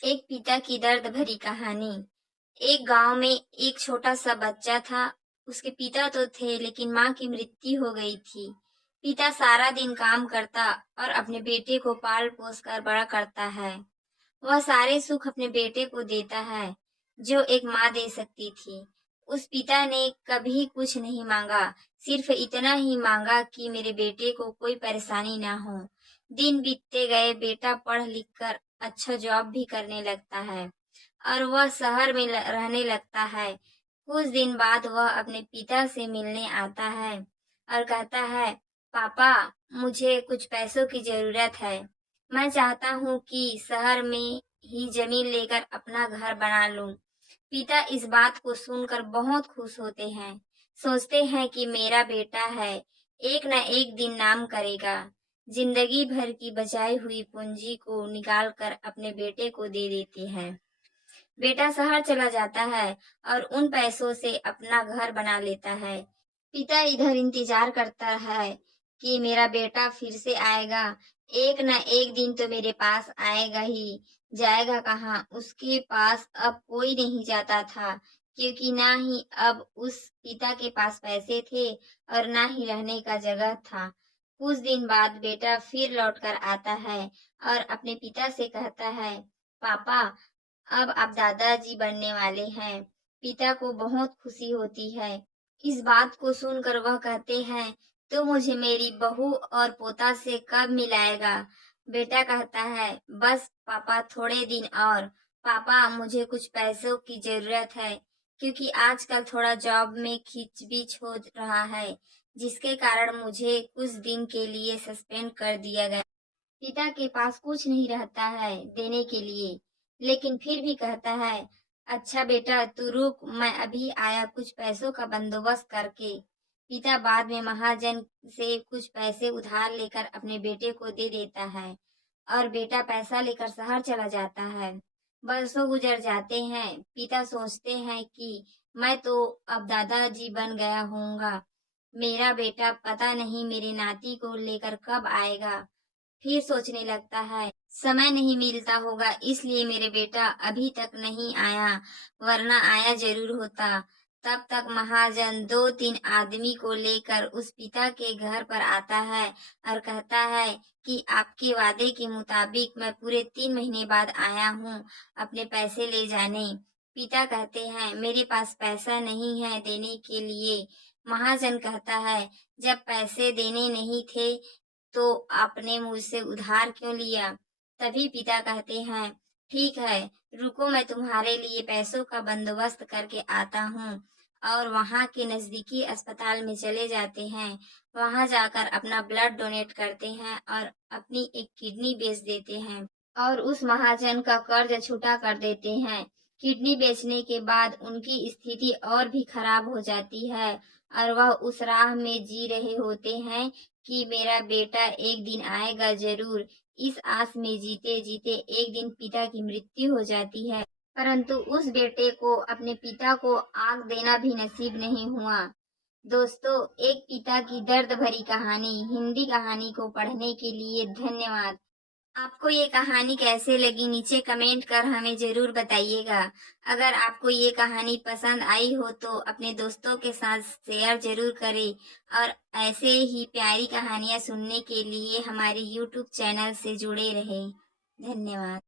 एक पिता की दर्द भरी कहानी। एक गांव में एक छोटा सा बच्चा था। उसके पिता तो थे लेकिन माँ की मृत्यु हो गई थी। पिता सारा दिन काम करता और अपने बेटे को पाल पोस कर बड़ा करता है। वह सारे सुख अपने बेटे को देता है जो एक माँ दे सकती थी। उस पिता ने कभी कुछ नहीं मांगा, सिर्फ इतना ही मांगा कि मेरे बेटे को कोई परेशानी ना हो। दिन बीतते गए, बेटा पढ़ लिख कर अच्छा जॉब भी करने लगता है और वह शहर में रहने लगता है। कुछ दिन बाद वह अपने पिता से मिलने आता है और कहता है, पापा, मुझे कुछ पैसों की जरूरत है। मैं चाहता हूँ कि शहर में ही जमीन लेकर अपना घर बना लूं। पिता इस बात को सुनकर बहुत खुश होते हैं। सोचते हैं कि मेरा बेटा है, एक न एक दिन नाम करेगा। जिंदगी भर की बचाई हुई पूंजी को निकाल कर अपने बेटे को दे देते हैं। बेटा शहर चला जाता है और उन पैसों से अपना घर बना लेता है। पिता इधर इंतजार करता है कि मेरा बेटा फिर से आएगा, एक न एक दिन तो मेरे पास आएगा ही। जाएगा कहाँ? उसके पास अब कोई नहीं जाता था, क्योंकि ना ही अब उस पिता के पास पैसे थे और ना ही रहने का जगह था। कुछ दिन बाद बेटा फिर लौट कर आता है और अपने पिता से कहता है, पापा, अब आप दादाजी बनने वाले हैं। पिता को बहुत खुशी होती है। इस बात को सुनकर वह कहते हैं, तो मुझे मेरी बहू और पोता से कब मिलाएगा? बेटा कहता है, बस पापा, थोड़े दिन और। पापा, मुझे कुछ पैसों की जरूरत है, क्योंकि आजकल थोड़ा जॉब में खींचबीच हो रहा है, जिसके कारण मुझे कुछ दिन के लिए सस्पेंड कर दिया गया। पिता के पास कुछ नहीं रहता है देने के लिए, लेकिन फिर भी कहता है, अच्छा बेटा, तू रुक, मैं अभी आया कुछ पैसों का बंदोबस्त करके। पिता बाद में महाजन से कुछ पैसे उधार लेकर अपने बेटे को दे देता है और बेटा पैसा लेकर शहर चला जाता है। बरसों गुजर जाते हैं। पिता सोचते हैं कि मैं तो अब दादाजी बन गया होऊंगा। मेरा बेटा पता नहीं मेरे नाती को लेकर कब आएगा। फिर सोचने लगता है, समय नहीं मिलता होगा इसलिए मेरे बेटा अभी तक नहीं आया, वरना आया जरूर होता। तब तक महाजन दो तीन आदमी को लेकर उस पिता के घर पर आता है और कहता है कि आपके वादे के मुताबिक मैं पूरे 3 महीने बाद आया हूँ अपने पैसे ले जाने। पिता कहते हैं, मेरे पास पैसा नहीं है देने के लिए। महाजन कहता है, जब पैसे देने नहीं थे तो आपने मुझसे उधार क्यों लिया? तभी पिता कहते हैं, ठीक है, रुको, मैं तुम्हारे लिए पैसों का बंदोबस्त करके आता हूँ। और वहाँ के नजदीकी अस्पताल में चले जाते हैं। वहाँ जाकर अपना ब्लड डोनेट करते हैं और अपनी एक किडनी बेच देते हैं और उस महाजन का कर्ज छुटा कर देते हैं। किडनी बेचने के बाद उनकी स्थिति और भी खराब हो जाती है और वह उस राह में जी रहे होते हैं कि मेरा बेटा एक दिन आएगा जरूर। इस आस में जीते जीते एक दिन पिता की मृत्यु हो जाती है, परंतु उस बेटे को अपने पिता को आग देना भी नसीब नहीं हुआ। दोस्तों, एक पिता की दर्द भरी कहानी हिंदी कहानी को पढ़ने के लिए धन्यवाद। आपको ये कहानी कैसे लगी नीचे कमेंट कर हमें जरूर बताइएगा। अगर आपको ये कहानी पसंद आई हो तो अपने दोस्तों के साथ शेयर जरूर करें और ऐसे ही प्यारी कहानियाँ सुनने के लिए हमारे YouTube चैनल से जुड़े रहें। धन्यवाद।